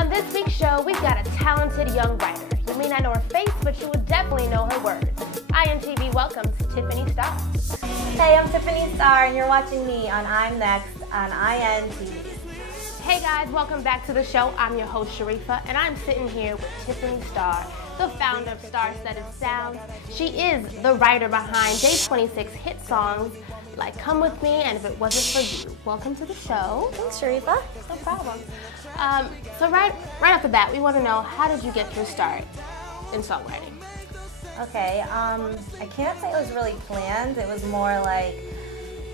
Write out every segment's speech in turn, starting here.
On this week's show, we've got a talented young writer. You may not know her face, but you will definitely know her words. IMTV welcomes Tiffany Starr. Hey, I'm Tiffany Starr, and you're watching me on I'm Next on INTV. Hey guys, welcome back to the show. I'm your host, Sharifa, and I'm sitting here with Tiffany Starr, the founder of Starr Studded Sounds. She is the writer behind Day 26 hit songs like Come With Me and If It Wasn't For You. Welcome to the show. Thanks, Sharifa. No problem. So right off the bat, we want to know, how did you get your start in songwriting? Okay, I can't say it was really planned. It was more like,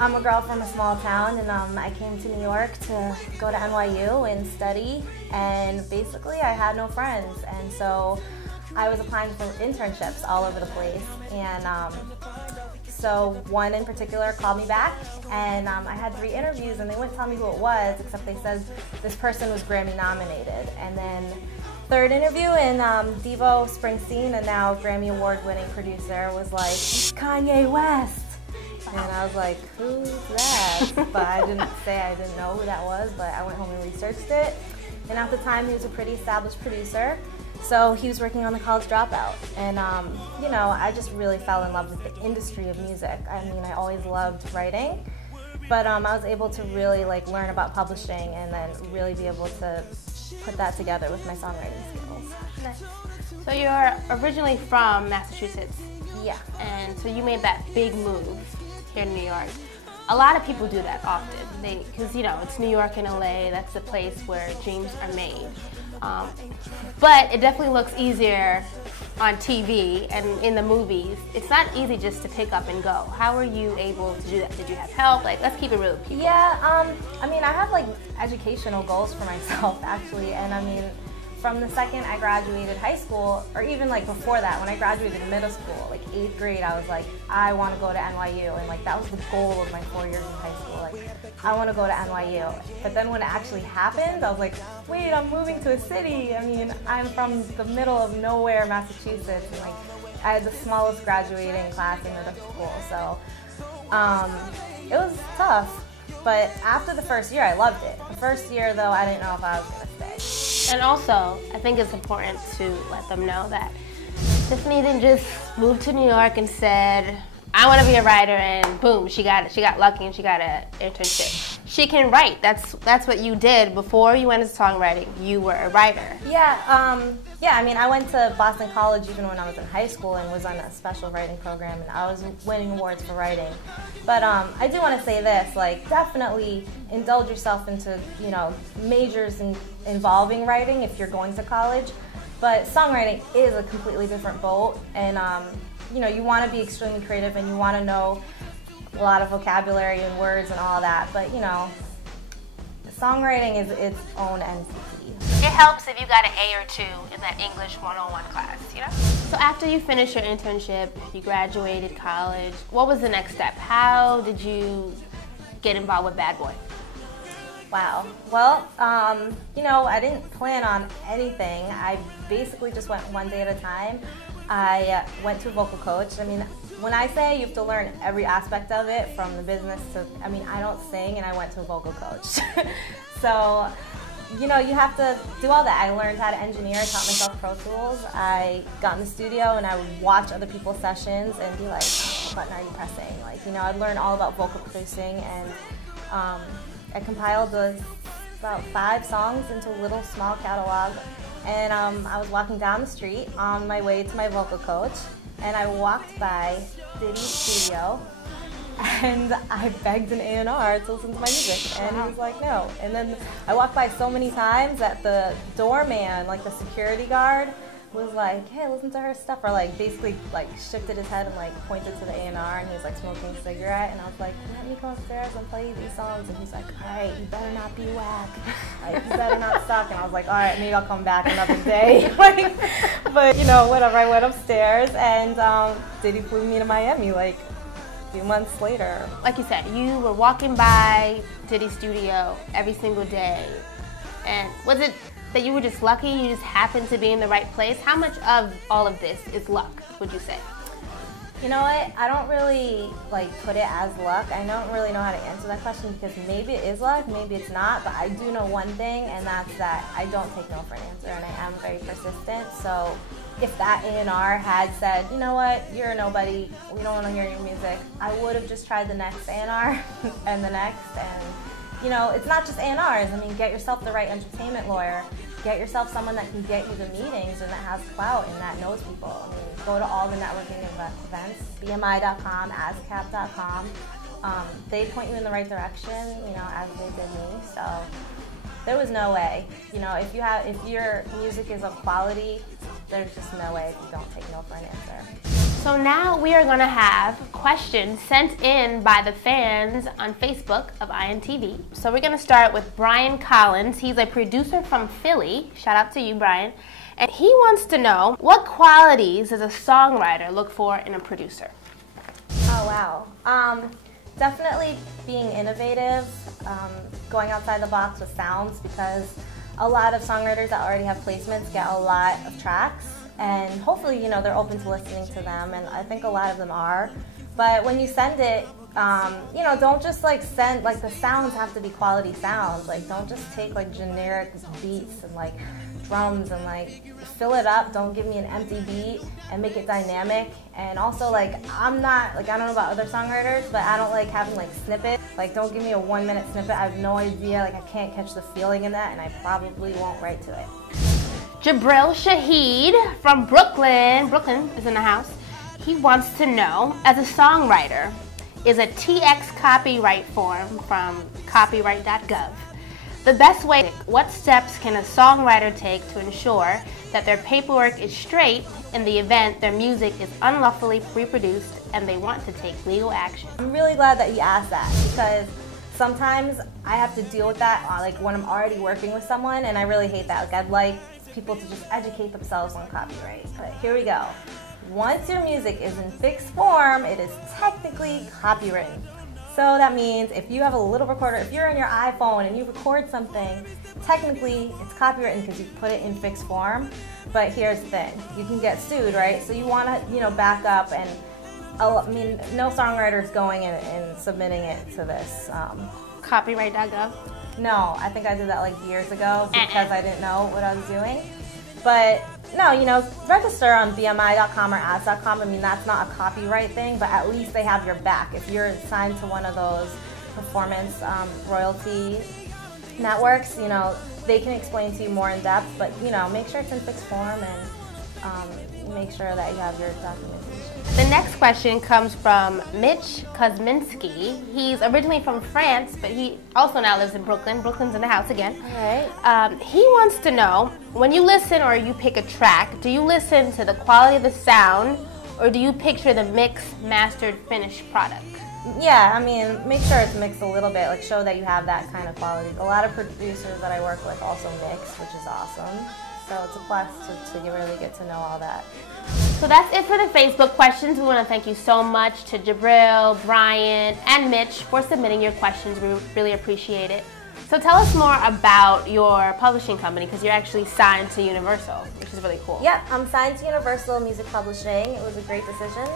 I'm a girl from a small town, and I came to New York to go to NYU and study, and basically I had no friends, and so I was applying for internships all over the place, and so one in particular called me back, and I had 3 interviews, and they wouldn't tell me who it was, except they said this person was Grammy nominated. And then 3rd interview, and Devo Springsteen, and now Grammy Award-winning producer, was like, "It's Kanye West." And I was like, "Who's that?" But I didn't say I didn't know who that was, but I went home and researched it. And at the time, he was a pretty established producer. So he was working on The College Dropout, and you know, I just really fell in love with the industry of music. I mean, I always loved writing, but I was able to really learn about publishing and then really be able to put that together with my songwriting skills. Nice. So you're originally from Massachusetts. Yeah. And so you made that big move here in New York. A lot of people do that often, because you know, it's New York and LA, that's the place where dreams are made. But it definitely looks easier on TV and in the movies. It's not easy just to pick up and go. How were you able to do that? Did you have help? Let's keep it real with people. Yeah, I mean, I have educational goals for myself actually, and I mean, from the second I graduated high school, or even before that, when I graduated middle school, 8th grade, I was like, I want to go to NYU, and that was the goal of my 4 years in high school. I want to go to NYU. But then when it actually happened, I was like, wait, I'm moving to a city. I mean, I'm from the middle of nowhere, Massachusetts, and I had the smallest graduating class in middle school, so it was tough. But after the first year, I loved it. The first year, though, I didn't know if I was going to stay. And also, I think it's important to let them know that Tiffany didn't just move to New York and said, I want to be a writer, and boom, she got lucky and she got an internship. She can write. That's what you did before you went into songwriting. You were a writer. Yeah, yeah. I mean, I went to Boston College even when I was in high school and was on a special writing program, and I was winning awards for writing. But I do want to say this: definitely indulge yourself into majors involving writing if you're going to college. But songwriting is a completely different boat, and you want to be extremely creative and you want to know a lot of vocabulary and words and all that, but songwriting is its own entity. It helps if you got an A or 2 in that English 101 class, So after you finished your internship, you graduated college, what was the next step? How did you get involved with Bad Boy? Wow. Well, I didn't plan on anything. I basically just went one day at a time. I went to a vocal coach. I mean, when I say you have to learn every aspect of it, from the business to, I mean, I don't sing, and I went to a vocal coach. So, you have to do all that. I learned how to engineer, taught myself Pro Tools. I got in the studio and I would watch other people's sessions and be like, oh, what button are you pressing? I'd learn all about vocal producing, and I compiled about 5 songs into a little small catalog. And I was walking down the street on my way to my vocal coach, and I walked by Diddy's studio, and I begged an A&R to listen to my music, and he was like, no. And then I walked by so many times that the doorman, the security guard, was like, hey, listen to her stuff, or basically shifted his head and pointed to the A&R, and he was smoking a cigarette, and I was like, let me come upstairs and play these songs, and he's like, all right, you better not be whack, you better not suck, and I was like, all right, maybe I'll come back another day. But whatever, I went upstairs, and Diddy flew me to Miami a few months later. Like you said, you were walking by Diddy's studio every single day, and was it that you were just lucky, you just happened to be in the right place? How much of all of this is luck, would you say? You know what? I don't really like put it as luck. I don't really know how to answer that question because maybe it is luck, maybe it's not. But I do know one thing, and that's that I don't take no for an answer, and I am very persistent. So if that A&R had said, you know what, you're a nobody, we don't want to hear your music, I would have just tried the next A&R and the next. And you know, it's not just A&Rs. I mean, get yourself the right entertainment lawyer. Get yourself someone that can get you the meetings and that has clout and that knows people. I mean, go to all the networking events, BMI.com, ASCAP.com. They point you in the right direction, you know, as they did me. So there was no way. You know, if your music is of quality, there's just no way if you don't take no for an answer. So now we are going to have questions sent in by the fans on Facebook of INTV. So we're going to start with Brian Collins. He's a producer from Philly. Shout out to you, Brian. And he wants to know, what qualities does a songwriter look for in a producer? Oh, wow. Definitely being innovative, going outside the box with sounds, because a lot of songwriters that already have placements get a lot of tracks. And hopefully, you know, they're open to listening to them, and I think a lot of them are. But when you send it, you know, don't just like send, like the sounds have to be quality sounds. Like don't just take like generic beats and like drums and like fill it up. Don't give me an empty beat and make it dynamic. And also like, I'm not, like I don't know about other songwriters, but I don't like having like snippets. Like don't give me a 1 minute snippet. I have no idea, like I can't catch the feeling in that, and I probably won't write to it. Jabril Shahid from Brooklyn is in the house. He wants to know, as a songwriter, is a TX copyright form from copyright.gov the best way? What steps can a songwriter take to ensure that their paperwork is straight in the event their music is unlawfully reproduced and they want to take legal action? I'm really glad that you asked that, because sometimes I have to deal with that like when I'm already working with someone, and I really hate that. Like I'd like people to just educate themselves on copyright. But here we go. Once your music is in fixed form, it is technically copywritten. So that means if you have a little recorder, if you're on your iPhone and you record something, technically it's copywritten because you put it in fixed form. But here's the thing, you can get sued, right? So you want to, you know, back up, and I mean, no songwriter is going and submitting it to this. Copyright.gov? No, I think I did that like years ago because I didn't know what I was doing. But no, you know, register on BMI.com or ads.com. I mean, that's not a copyright thing, but at least they have your back. If you're signed to one of those performance royalty networks, you know, they can explain to you more in depth, but, you know, make sure it's in fixed form and make sure that you have your documentation. The next question comes from Mitch Kuzminski. He's originally from France, but he also now lives in Brooklyn. Brooklyn's in the house again. All right. He wants to know, when you listen or you pick a track, do you listen to the quality of the sound, or do you picture the mixed, mastered, finished product? Yeah, I mean, make sure it's mixed a little bit, like show that you have that kind of quality. A lot of producers that I work with also mix, which is awesome. So it's a plus to really get to know all that. So that's it for the Facebook questions. We want to thank you so much to Jabril, Brian, and Mitch for submitting your questions. We really appreciate it. So tell us more about your publishing company, because you're actually signed to Universal, which is really cool. Yep, I'm signed to Universal Music Publishing. It was a great decision.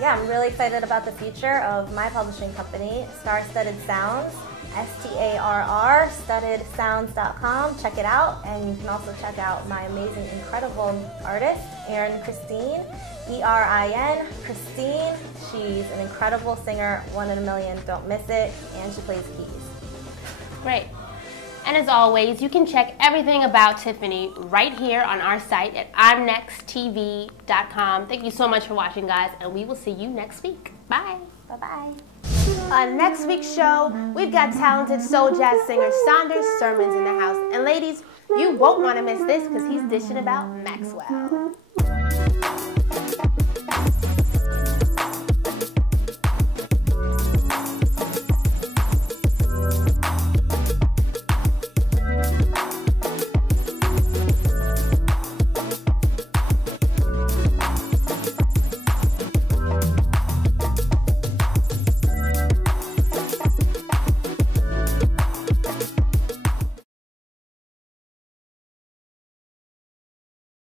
Yeah, I'm really excited about the future of my publishing company, Starr Studded Sounds, STARR, StuddedSounds.com. Check it out, and you can also check out my amazing, incredible artist, Erin Christine, E-R-I-N, Christine. She's an incredible singer, 1 in a million, don't miss it, and she plays keys. Great. And as always, you can check everything about Tiffany right here on our site at imnexttv.com. Thank you so much for watching, guys, and we will see you next week. Bye. Bye-bye. On next week's show, we've got talented soul jazz singer Saunders Sermons in the house. And ladies, you won't want to miss this because he's dishing about Maxwell.